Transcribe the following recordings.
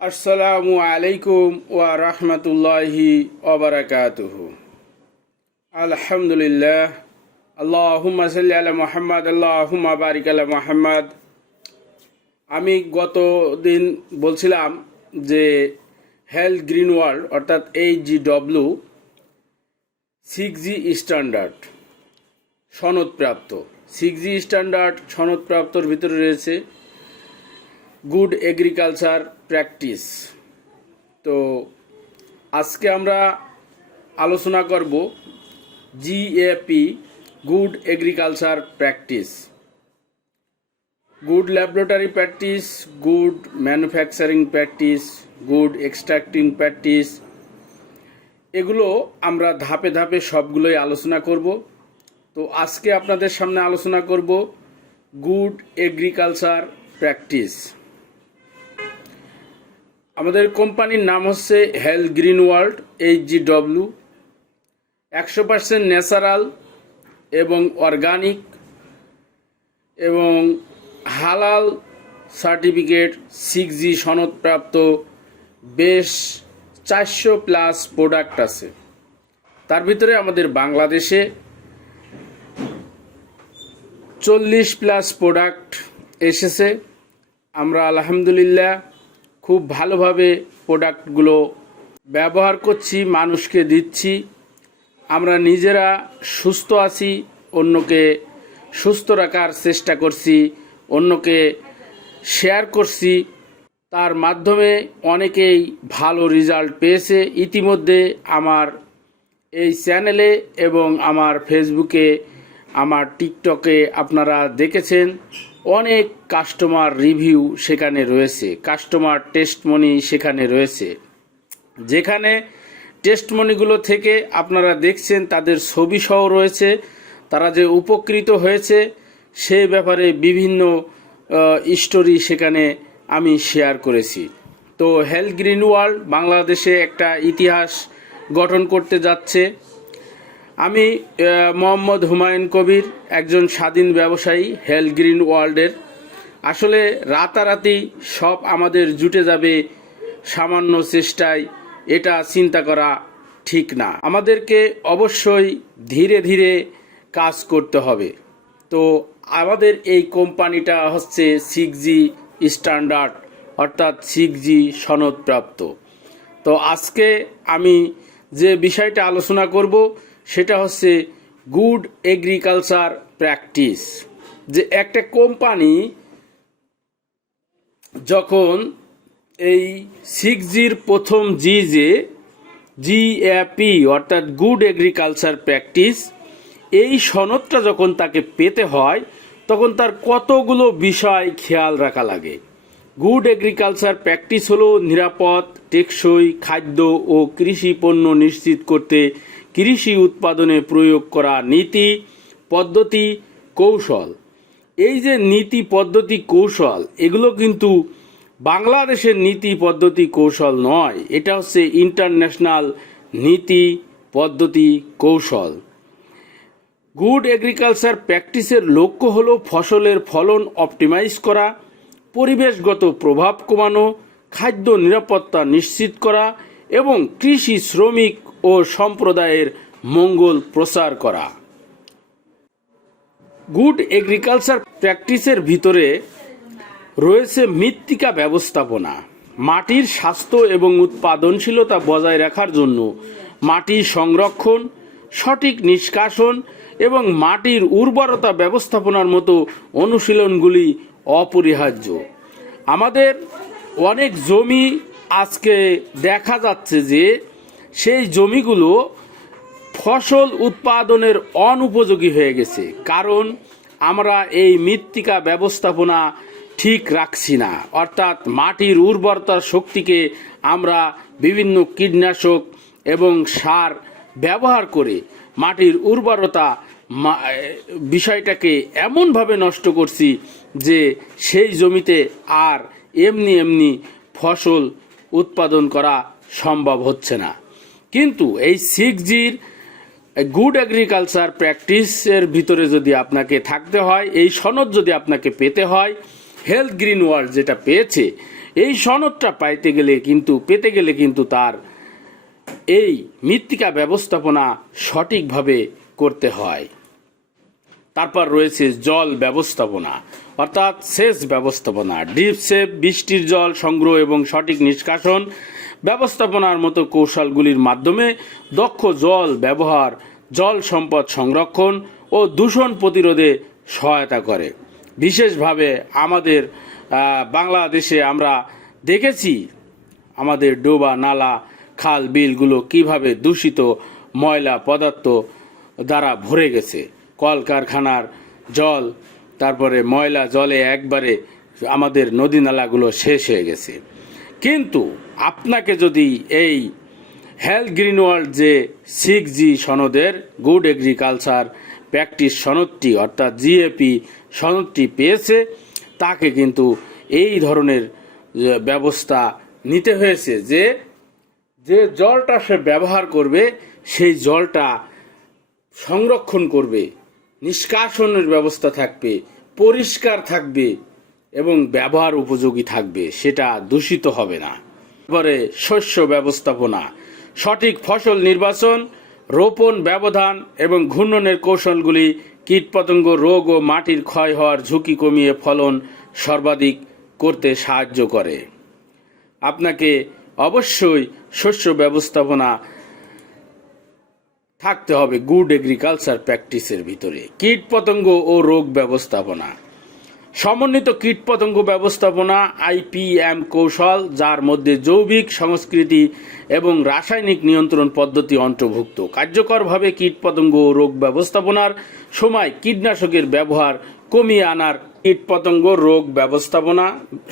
আসসালামু আলাইকুম ওয়া রাহমাতুল্লাহি ওয়া বারাকাতুহু। আলহামদুলিল্লাহ, আল্লাহুম্মা সাল্লি আলা মুহাম্মাদ, আল্লাহুম্মা বারিক আলা মুহাম্মাদ। আমি গত দিন বলছিলাম যে হেলথ গ্রিন ওয়ার্ল্ড অর্থাৎ HGW 6G স্ট্যান্ডার্ড সনদপ্রাপ্ত। 6G স্ট্যান্ডার্ড সনদপ্রাপ্তর ভিতরে রয়েছে গুড এগ্রিকালচার প্র্যাকটিস। তো আজকে আমরা আলোচনা করব GAP good agriculture practice, good laboratory practice, good manufacturing practice, good extracting practice. এগুলো আমরা ধাপে ধাপে সবগুলোই আলোচনা করব। তো আজকে আপনাদের সামনে আলোচনা করব গুড এগ্রিকালচার প্র্যাকটিস। আমাদের কোম্পানির নাম হচ্ছে health green world HGW। 100% natural এবং অর্গানিক এবং হালাল সার্টিফিকেট 6G সনদপ্রাপ্ত বেশ 400+ প্রোডাক্ট আছে। তার ভিতরে আমাদের বাংলাদেশে 40+ প্রোডাক্ট এসেছে। আমরা আলহামদুলিল্লাহ খুব ভালোভাবে প্রোডাক্টগুলো ব্যবহার করছি, মানুষকে দিচ্ছি। আমরা নিজেরা সুস্থ আছি, অন্যকে সুস্থ রাখার চেষ্টা করছি, অন্যকে শেয়ার করছি। তার মাধ্যমে অনেকেই ভালো রেজাল্ট পেয়েছে। ইতিমধ্যে আমার এই চ্যানেলে এবং আমার ফেসবুকে, আমার টিকটকে আপনারা দেখেছেন অনেক কাস্টমার রিভিউ সেখানে রয়েছে, কাস্টমার টেস্টমনি সেখানে রয়েছে। যেখানে টেস্টমনিগুলো থেকে আপনারা দেখছেন তাদের ছবি সহ রয়েছে, তারা যে উপকৃত হয়েছে সে ব্যাপারে বিভিন্ন স্টোরি সেখানে আমি শেয়ার করেছি। তো হেলথ গ্রিন ওয়ার্ল্ড বাংলাদেশে একটা ইতিহাস গঠন করতে যাচ্ছে। আমি মোহাম্মদ হুমায়ুন কবির, একজন স্বাধীন ব্যবসায়ী হেলথ গ্রিন ওয়ার্ল্ডের। আসলে রাতারাতি সব আমাদের জুটে যাবে সামান্য চেষ্টায়, এটা চিন্তা করা ঠিক না। আমাদেরকে অবশ্যই ধীরে ধীরে কাজ করতে হবে। তো আমাদের এই কোম্পানিটা হচ্ছে 6G স্ট্যান্ডার্ড অর্থাৎ 6G সনদপ্রাপ্ত। তো আজকে আমি যে বিষয়টা আলোচনা করব সেটা হচ্ছে গুড এগ্রিকালচার প্র্যাকটিস। যে একটা কোম্পানি যখন এই 6Gর প্রথম যে GAP অর্থাৎ গুড এগ্রিকালচার প্র্যাকটিস, এই সনদটা যখন তাকে পেতে হয় তখন তার কতগুলো বিষয় খেয়াল রাখা লাগে। গুড এগ্রিকালচার প্র্যাকটিস হলো নিরাপদ, টেকসই খাদ্য ও কৃষি পণ্য নিশ্চিত করতে কৃষি উৎপাদনে প্রয়োগ করা নীতি, পদ্ধতি, কৌশল। এই যে নীতি, পদ্ধতি, কৌশল, এগুলো কিন্তু বাংলাদেশের নীতি, পদ্ধতি, কৌশল নয়। এটা হচ্ছে ইন্টারন্যাশনাল নীতি, পদ্ধতি, কৌশল। গুড এগ্রিকালচার প্র্যাকটিসের লক্ষ্য হলো ফসলের ফলন অপটিমাইজ করা, পরিবেশগত প্রভাব কমানো, খাদ্য নিরাপত্তা নিশ্চিত করা এবং কৃষি শ্রমিক ও সম্প্রদায়ের মঙ্গল প্রচার করা। গুড এগ্রিকালচার প্র্যাকটিসের ভিতরে রয়েছে মৃত্তিকা ব্যবস্থাপনা। মাটির স্বাস্থ্য এবং উৎপাদনশীলতা বজায় রাখার জন্য মাটি সংরক্ষণ, সঠিক নিষ্কাশন এবং মাটির উর্বরতা ব্যবস্থাপনার মতো অনুশীলনগুলি অপরিহার্য। আমাদের অনেক জমি আজকে দেখা যাচ্ছে যে সেই জমিগুলো ফসল উৎপাদনের অনুপযোগী হয়ে গেছে, কারণ আমরা এই মৃত্তিকা ব্যবস্থাপনা ঠিক রাখছি না। অর্থাৎ মাটির উর্বরতার শক্তিকে আমরা বিভিন্ন কীটনাশক এবং সার ব্যবহার করে মাটির উর্বরতা বিষয়টাকে এমনভাবে নষ্ট করছি যে সেই জমিতে আর এমনি এমনি ফসল উৎপাদন করা সম্ভব হচ্ছে না। কিন্তু এই 6Gর গুড এগ্রিকালচার প্র্যাকটিসের ভিতরে যদি আপনাকে থাকতে হয়, এই সনদ যদি আপনাকে পেতে হয়, হেলথ গ্রিন ওয়ার্ল্ড যেটা পেয়েছে এই সনদটা পেতে গেলে কিন্তু তার এই মৃত্তিকা ব্যবস্থাপনা সঠিকভাবে করতে হয়। তারপর রয়েছে জল ব্যবস্থাপনা অর্থাৎ সেচ ব্যবস্থাপনা, ডিপ সেভ, বৃষ্টির জল সংগ্রহ এবং সঠিক নিষ্কাশন ব্যবস্থাপনার মতো কৌশলগুলির মাধ্যমে দক্ষ জল ব্যবহার জল সম্পদ সংরক্ষণ ও দূষণ প্রতিরোধে সহায়তা করে। বিশেষভাবে আমাদের বাংলাদেশে আমরা দেখেছি আমাদের ডোবা নালা খাল বিলগুলো কিভাবে দূষিত ময়লা পদার্থ দ্বারা ভরে গেছে। কলকারখানার জল, তারপরে ময়লা জলে একবারে আমাদের নদী নালাগুলো শেষ হয়ে গেছে। কিন্তু আপনাকে যদি এই হেলথ গ্রিন ওয়ার্ল্ড যে 6G সনদের গুড এগ্রিকালচার প্র্যাকটিস সনদটি অর্থাৎ GAP সনদটি পেয়েছে, তাকে কিন্তু এই ধরনের ব্যবস্থা নিতে হয়েছে যে জলটা সে ব্যবহার করবে সেই জলটা সংরক্ষণ করবে, নিষ্কাশনের ব্যবস্থা থাকবে, পরিষ্কার থাকবে এবং ব্যবহার উপযোগী থাকবে, সেটা দূষিত হবে না। তারপরে শস্য ব্যবস্থাপনা, সঠিক ফসল নির্বাচন, রোপণ ব্যবধান এবং ঘূর্ণনের কৌশলগুলি কীটপতঙ্গ, রোগ ও মাটির ক্ষয় হওয়ার ঝুঁকি কমিয়ে ফলন সর্বাধিক করতে সাহায্য করে। আপনাকে অবশ্যই শস্য ব্যবস্থাপনা থাকতে হবে গুড এগ্রিকালচার প্র্যাকটিসের ভিতরে। কীটপতঙ্গ ও রোগ ব্যবস্থাপনা, সমন্বিত কীটপতঙ্গ ব্যবস্থাপনা IPM কৌশল, যার মধ্যে জৈবিক সংস্কৃতি এবং রাসায়নিক নিয়ন্ত্রণ পদ্ধতি অন্তর্ভুক্ত। কার্যকরভাবে কীটপতঙ্গ ও রোগ ব্যবস্থাপনার সময় কীটনাশকের ব্যবহার কমিয়ে আনার কীটপতঙ্গ রোগ ব্যবস্থাপনা,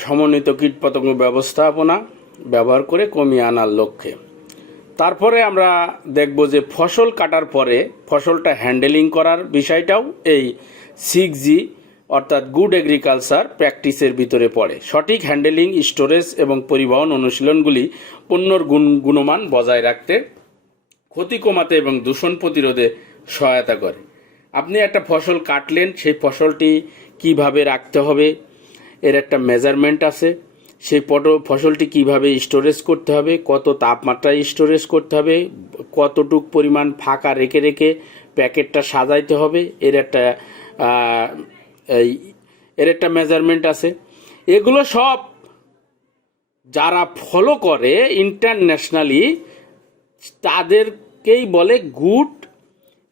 সমন্বিত কীটপতঙ্গ ব্যবস্থাপনা ব্যবহার করে কমিয়ে আনার লক্ষ্যে। তারপরে আমরা দেখব যে ফসল কাটার পরে ফসলটা হ্যান্ডেলিং করার বিষয়টাও এই 6G অর্থাৎ গুড এগ্রিকালচার প্র্যাকটিসের ভিতরে পড়ে। সঠিক হ্যান্ডেলিং, স্টোরেজ এবং পরিবহন অনুশীলনগুলি পণ্যর গুণমান বজায় রাখতে, ক্ষতি কমাতে এবং দূষণ প্রতিরোধে সহায়তা করে। আপনি একটা ফসল কাটলেন, সেই ফসলটি কিভাবে রাখতে হবে এর একটা মেজারমেন্ট আছে। সেই ফসলটি কিভাবে স্টোরেজ করতে হবে, কত তাপমাত্রায় স্টোরেজ করতে হবে, কতটুক পরিমাণ ফাঁকা রেখে রেখে প্যাকেটটা সাজাইতে হবে, এর একটা মেজারমেন্ট আছে। এগুলো সব যারা ফলো করে ইন্টারন্যাশনালি তাদেরকেই বলে গুড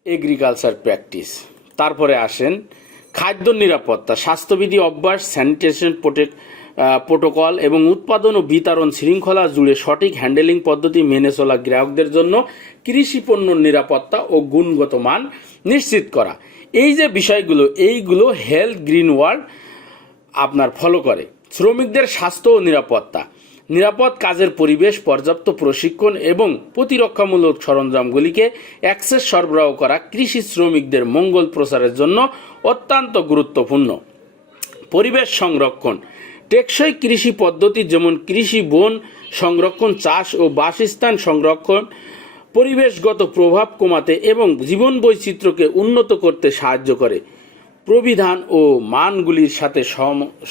এগ্রিকালচার প্র্যাকটিস। তারপরে আসেন খাদ্য নিরাপত্তা, স্বাস্থ্যবিধি অভ্যাস, স্যানিটেশন প্রোটোকল এবং উৎপাদন ও বিতরণ শৃঙ্খলা জুড়ে সঠিক হ্যান্ডেলিং পদ্ধতি মেনে চলা গ্রাহকদের জন্য কৃষি পণ্যর নিরাপত্তা ও গুণগত মান নিশ্চিত করা। এই যে বিষয়গুলো, এইগুলো হেলথ গ্রিন ওয়ার্ল্ড আপনার ফলো করে। শ্রমিকদের স্বাস্থ্য ও নিরাপত্তা, নিরাপদ কাজের পরিবেশ, পর্যাপ্ত প্রশিক্ষণ এবং প্রতিরক্ষামূলক সরঞ্জামগুলিকে অ্যাক্সেস সরবরাহ করা কৃষি শ্রমিকদের মঙ্গল প্রচারের জন্য অত্যন্ত গুরুত্বপূর্ণ। পরিবেশ সংরক্ষণ, টেকসই কৃষি পদ্ধতি যেমন কৃষি বন সংরক্ষণ, চাষ ও বাসস্থান সংরক্ষণ পরিবেশগত প্রভাব কমাতে এবং জীবন বৈচিত্র্যকে উন্নত করতে সাহায্য করে। প্রবিধান ও মানগুলির সাথে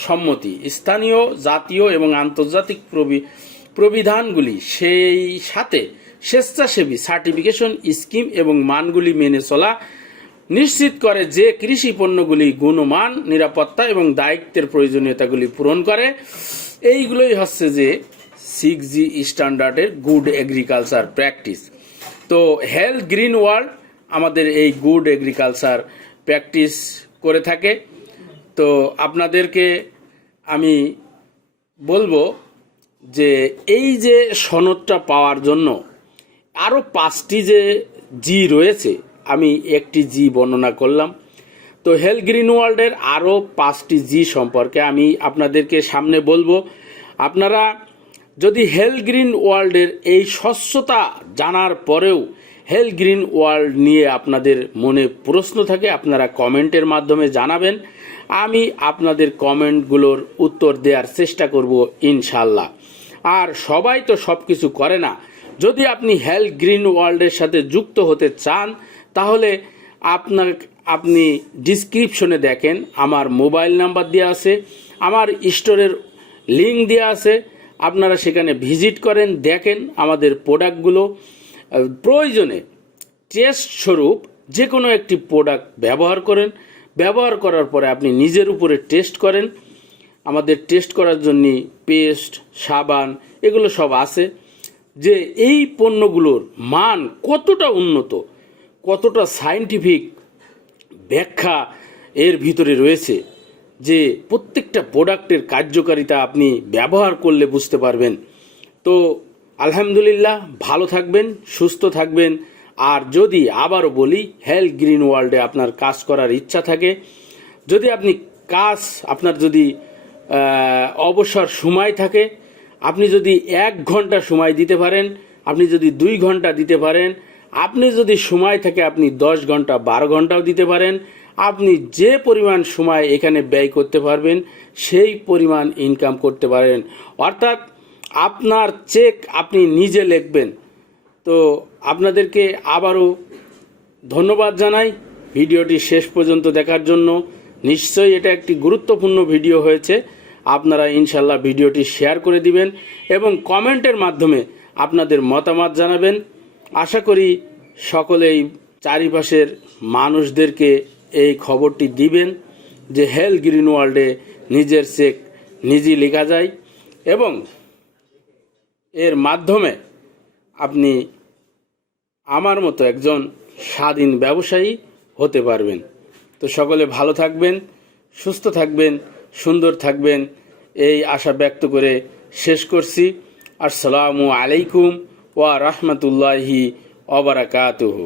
সম্মতি, স্থানীয়, জাতীয় এবং আন্তর্জাতিক প্রবিধানগুলি সেই সাথে স্বেচ্ছাসেবী সার্টিফিকেশন স্কিম এবং মানগুলি মেনে চলা নিশ্চিত করে যে কৃষি পণ্যগুলি গুণমান, নিরাপত্তা এবং দায়িত্বের প্রয়োজনীয়তাগুলি পূরণ করে। এইগুলোই হচ্ছে যে 6G স্ট্যান্ডার্ডের গুড এগ্রিকালচার প্র্যাকটিস। তো হেলথ গ্রিন ওয়ার্ল্ড আমাদের এই গুড এগ্রিকালচার প্র্যাকটিস করে থাকে। তো আপনাদেরকে আমি বলবো যে এই যে সনদটা পাওয়ার জন্য আরও 5টি যে জি রয়েছে, আমি একটি জি বর্ণনা করলাম। তো হেলথ গ্রিন ওয়ার্ল্ডের আরও 5টি জি সম্পর্কে আমি আপনাদেরকে সামনে বলবো। আপনারা যদি হেলথ গ্রিন ওয়ার্ল্ডের এই স্বচ্ছতা জানার পরেও হেলথ গ্রিন ওয়ার্ল্ড নিয়ে আপনাদের মনে প্রশ্ন থাকে, আপনারা কমেন্টের মাধ্যমে জানাবেন। আমি আপনাদের কমেন্টগুলোর উত্তর দেওয়ার চেষ্টা করব ইনশাল্লাহ। আর সবাই তো সব কিছু করে না। যদি আপনি হেলথ গ্রিন ওয়ার্ল্ডের সাথে যুক্ত হতে চান তাহলে আপনি ডিসক্রিপশনে দেখেন আমার মোবাইল নাম্বার দেওয়া আছে, আমার স্টোরের লিঙ্ক দেওয়া আছে। আপনারা সেখানে ভিজিট করেন, দেখেন আমাদের প্রোডাক্টগুলো। প্রয়োজনে টেস্ট স্বরূপ যে কোনো একটি প্রোডাক্ট ব্যবহার করেন, ব্যবহার করার পরে আপনি নিজের উপরে টেস্ট করেন। আমাদের টেস্ট করার জন্য পেস্ট, সাবান এগুলো সব আছে, যে এই পণ্যগুলোর মান কতটা উন্নত, কতটা সায়েন্টিফিক ব্যাখ্যা এর ভিতরে রয়েছে, যে প্রত্যেকটা প্রোডাক্টের কার্যকারিতা আপনি ব্যবহার করলে বুঝতে পারবেন। তো আলহামদুলিল্লাহ, ভালো থাকবেন, সুস্থ থাকবেন। আর যদি আবারও বলি, হেলথ গ্রিন ওয়ার্ল্ডে আপনার কাজ করার ইচ্ছা থাকে, যদি আপনি আপনার যদি অবসর সময় থাকে, আপনি যদি 1 ঘন্টা সময় দিতে পারেন, আপনি যদি 2 ঘন্টা দিতে পারেন, আপনি যদি সময় থাকে আপনি 10 ঘন্টা 12 ঘন্টাও দিতে পারেন, আপনি যে পরিমাণ সময় এখানে ব্যয় করতে পারবেন সেই পরিমাণ ইনকাম করতে পারেন। অর্থাৎ আপনার চেক আপনি নিজে লিখবেন। তো আপনাদেরকে আবারও ধন্যবাদ জানাই ভিডিওটি শেষ পর্যন্ত দেখার জন্য। নিশ্চয়ই এটা একটি গুরুত্বপূর্ণ ভিডিও হয়েছে। আপনারা ইনশাল্লাহ ভিডিওটি শেয়ার করে দিবেন এবং কমেন্টের মাধ্যমে আপনাদের মতামত জানাবেন। আশা করি সকলেই চারিপাশের মানুষদেরকে এই খবরটি দিবেন যে হেলথ গ্রিন ওয়ার্ল্ডে নিজের চেক নিজেই লেখা যায় এবং এর মাধ্যমে আপনি আমার মতো একজন স্বাধীন ব্যবসায়ী হতে পারবেন। তো সকলে ভালো থাকবেন, সুস্থ থাকবেন, সুন্দর থাকবেন, এই আশা ব্যক্ত করে শেষ করছি। আসসালামু আলাইকুম ওয়া রাহমাতুল্লাহি ওয়া বারাকাতুহু।